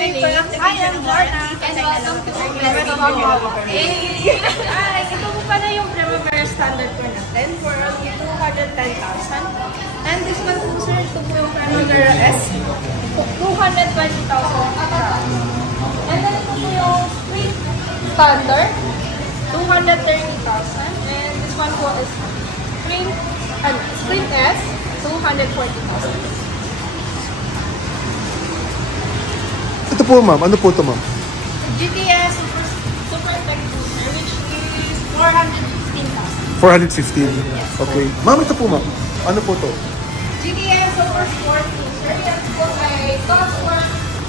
Hi, I'm Jordan. And welcome to Hi! Ito po pala yung Primavera Standard ko natin for 210,000. And this one po sir, ito po yung Primavera S. 220,000. And then ito po yung Spring Standard. 230,000. And this one po is Spring S. 240,000. Ito po ma'am, ano po ito ma'am? GTS Super Tech Booster, which is 415,000. 415? Okay. Ma'am, ito po ma'am. Ano po ito? GTS Super Sport Booster, yan po ay cost for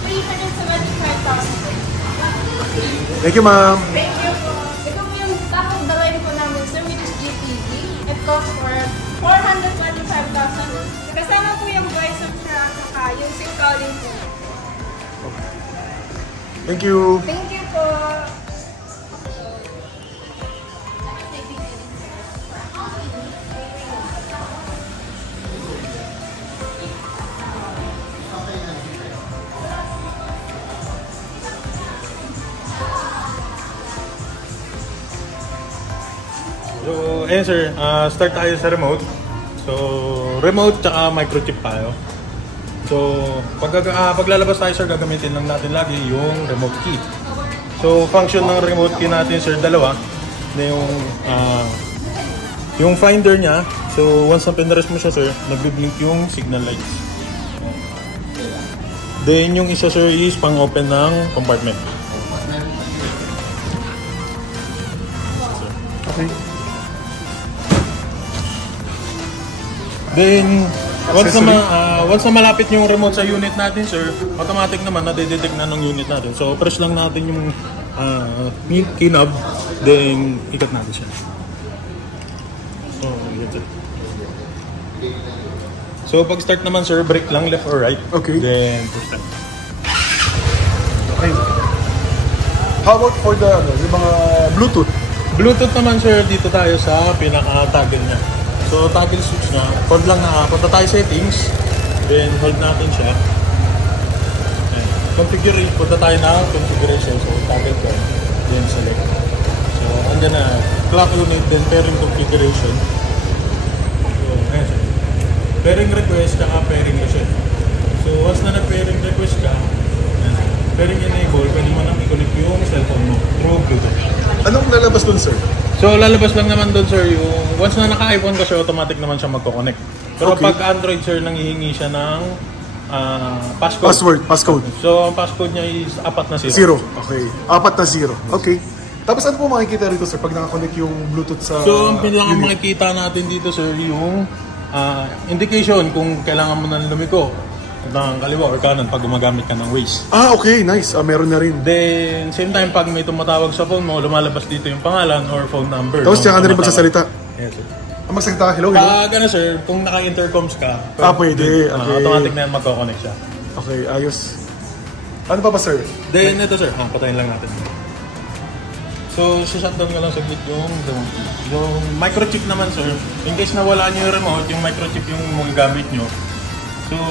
375,000. Thank you ma'am. Thank you po. Ito po yung top of the line po namin sir, which is GTV. It costs for 425,000. Kasama po yung voice of track, saka yung SIM calling po. Thank you. Thank you po. So, ayun sir, start tayo sa remote. So, remote tsaka microchip tayo. So, paglalabas tayo sir, gagamitin lang natin lagi yung remote key. So, function ng remote key natin sir, dalawa. Na yung finder niya, so once na pinrest mo siya sir, nagbi-blink yung signal lights. Then, yung isa sir is pang-open ng compartment. Okay. Then, once na malapit yung remote sa unit natin, sir, automatic naman nadedetect na ng unit natin. So, press lang natin yung key knob, then ikat natin siya. So, yun, sir. So, pag start naman, sir, brake lang left or right. Okay. Then, push start. Okay. How about for the yung mga Bluetooth? Bluetooth naman, sir, dito tayo sa pinaka-toggle niya. So, toggle switch na, hold lang na, punta tayo settings, then hold natin siya. Ayan. Configuration, punta tayo na configuration, so toggle ko, then select. So, andyan na, clock unit, then pairing configuration. So, ayan siya. Pairing request, saka pairing reset. So, once na nag-pairing request ka, ayan siya. Pairing enable, pwede mo nang i-connect yung cellphone mo through Bluetooth. Anong lalabas dun sir? So, lalabas lang naman doon, sir, yung once na naka-iPhone ka, sir, automatic naman siya magko-connect. Pero Okay. pag Android, sir, nanghihingi siya ng passcode. Passcode. So, ang passcode niya is 4 na 0. Zero. Okay. 4 na 0. Okay. Tapos ano po makikita rito sir pag nakakonect yung Bluetooth sa So, ang pinaka unit? makikita natin dito, sir, yung indication kung kailangan mo nang lumiko ng kaliwa or kanan pag gumagamit ka ng Waze. Ah, okay. Nice. Meron na rin. Then, same time, pag may tumatawag sa phone mo, lumalabas dito yung pangalan or phone number. Tapos tsaka na rin tumatawag. magsasalita. Yes, sir. Magsalita ka, hello, hello. Pag ano sir, kung naka-intercoms ka, Pwede. Okay. automatic na yan magkoconnect siya. Okay, ayos. Ano pa ba sir? Then ito sir, patayin lang natin. So, shutdown nga lang saglit yung microchip naman sir. In case na wala nyo yung remote, yung microchip yung magagamit nyo. So,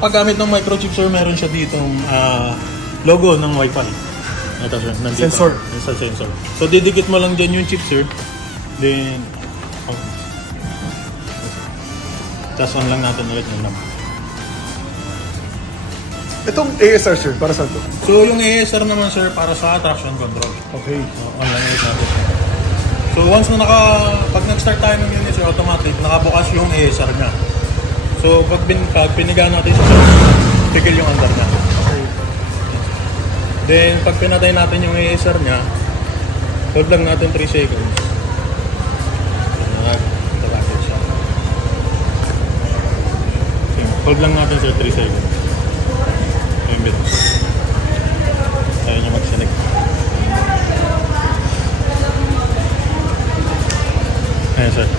paggamit ng microchip sir, meron siya ditong logo ng Wi-Fi. Ito sir, nandito. Sensor. Sensor. So, didikit mo lang dyan yung chip sir. Then, tas on lang natin ulit yung number. Itong ASR sir, para saan to? So, yung ASR naman sir, para sa traction control. Okay. So, online ulit natin siya. So, once na pag nag-start tayo ng unit sir, automatic, nakabukas yung ASR niya. So, pag piniga natin siya, pigil yung andar niya. Okay. Then, pag pinatay natin yung ASR niya, hold lang natin 3 seconds. Tatapos siya. Hold lang natin sir 3 seconds. Ayun bit. Ayaw niya mag-select. Ayan sir.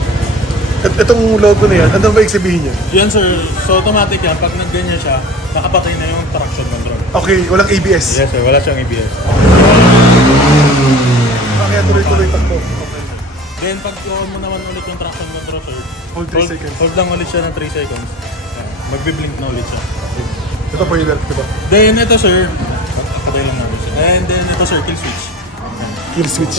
Itong logo na yan, ano ba ibig sabihin niya? Yan sir, so automatic yan. Pag nag-ganyan siya, nakapatay na yung traction control. Okay, walang ABS. Yes sir, wala siyang ABS. Kaya tuloy-tuloy takbo. Okay. Then pag on mo naman ulit yung traction control sir, Hold 3 seconds. hold lang ulit siya ng 3 seconds. Magbiblink na ulit siya. Ito po yung left, diba? Then ito sir, patayin namin siya. And then ito sir, kill switch. Kill switch.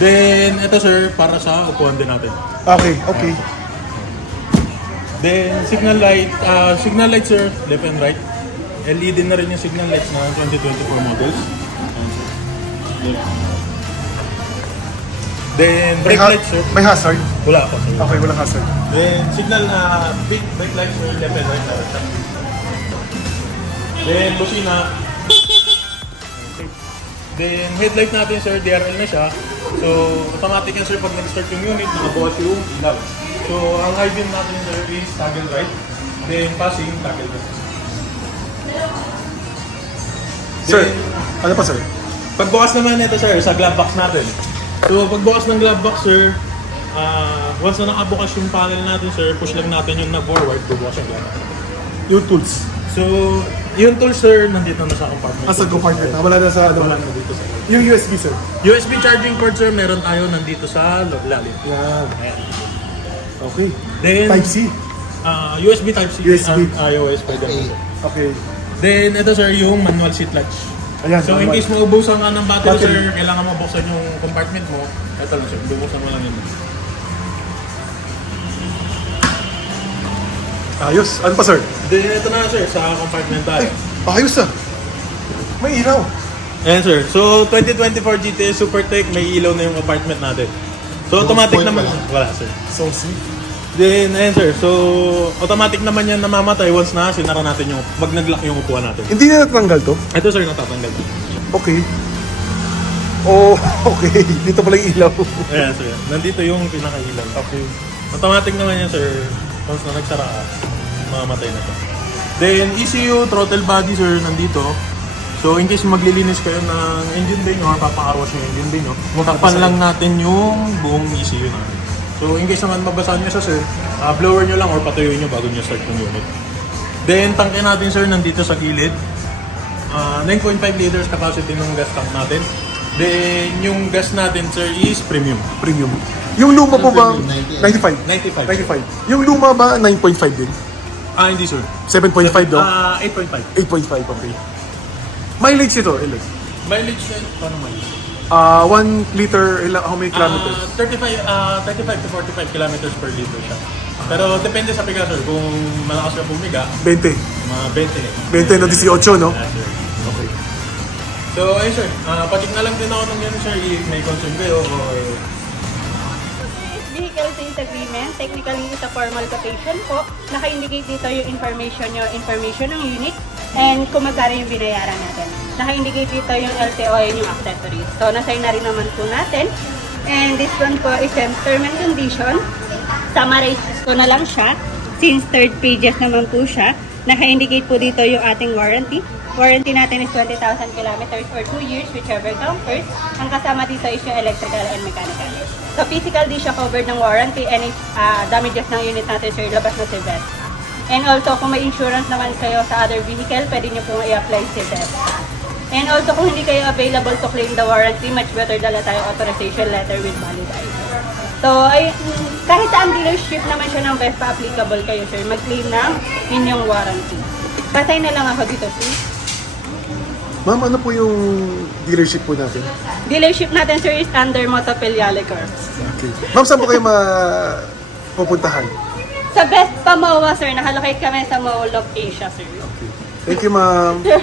Then ito sir, para sa upuan din natin. Okay, okay. Then signal light sir, left and right. LED na rin yung signal lights na 2024 models. Then brake light sir. May hazard? Wala pa sir. Okay, walang hazard. Then signal na brake light sir, left and right na rin siya. Then busina. Then headlight natin sir, DRL na siya. So automatic yan sir pag nag-start yung unit, nakabukas yung ilaw. So ang high beam natin sir is toggle right. Then passing, toggle left. Sir, ano pa sir? Pagbukas naman nito sir, sa glove box natin. So pagbukas ng glove box sir, once na nakabukas yung panel natin sir, push lang natin yung na-forward, bubukas yung glove box. Yung tools. So, yung tools sir, nandito na sa compartment. Sa compartment. Wala na sa ano. Wala na dito sir. Yung USB sir. USB charging cord sir, meron tayo nandito sa lalim. Yan. Ayan. Okay. Then, Type-C. USB Type-C. USB. iOS pwede po sir. Okay. Then, ito sir, yung manual seat latch. Ayan. So, in case maubusan nga ng battery sir, kailangan mabuksan yung compartment mo. Ito lang sir, bubuksan mo lang yun. Ayos. Ano pa sir? Then, ito na sir, sa compartment tayo. Ayos ah. May ilaw. Ayan sir, so 2024 GTS Supertech, may ilaw na yung compartment natin. So, automatic naman. Wala sir. So sweet. Then, ayan sir, so automatic naman yan namamatay once na sinara natin yung, pag nag-lock yung upuan natin. Hindi na natanggal to? Ito sir, natatanggal. Okay. Oh, okay. Dito pala yung ilaw. Ayan sir, nandito yung pinaka-ilaw. Okay. Automatic naman yan sir, once na nagsara ka, mamamatay na siya. Then, ECU, throttle body sir, nandito. So, in case maglilinis kayo ng engine bay nyo or papakarwash yung engine bay nyo, takpan lang natin yung buong ECU natin. So, in case naman mabasaan nyo siya sir, blower nyo lang or patuyuin nyo bago nyo start yung unit. Then, tangke natin sir, nandito sa gilid. 9.5 liters capacity ng gas tank natin. Then, yung gas natin sir is premium. Premium. Yung luma po ba? 95. 95. 95. Yung luma ba 9.5 din? Hindi sir. 7.5 daw? 8.5. 8.5, okay. Mileage ito, ilan? Mileage sir, paano mileage? 1 liter, how many kilometers? 35 to 45 kilometers per liter siya. Pero depende sa piga sir, kung malakas ka pumiga, 20. mga 20 20. no, 18 no? Yeah, sir. Okay. So ayun sir, pacheck na lang din ako ng yan sir if may concern kayo or... Vehicle sales agreement, technically it's a formal quotation po. Naka-indicate dito yung information ng unit, and kung magkano yung binayaran natin. Naka-indicate dito yung LTO and yung accessories. So, nasay na rin naman po natin. And this one po is term and condition. Summarize ko na lang siya. Since third pages naman po siya, naka-indicate po dito yung ating warranty. Warranty natin is 20,000 kilometers or 2 years, whichever comes first. Ang kasama dito is yung electrical and mechanical. So, physical di siya covered ng warranty. Any damages ng unit natin, sir, labas na si Beth. And also, kung may insurance naman kayo sa other vehicle, pwede nyo pong i-apply si Beth. And also, kung hindi kayo available to claim the warranty, much better dala tayo authorization letter with valid ID. So, kahit saan dealership naman siya ng Vespa applicable kayo, sir, mag-claim ng inyong warranty. Patay na lang ako dito, sir. Ma'am, ano po yung dealership po natin? Dealership natin, sir, is under Motopeliale Cars. Okay. Ma'am, saan po kayo pupuntahan? Sa Vespa MOA, sir, nakalocate kami sa Mall of Asia, sir. Thank you, ma'am. Sir,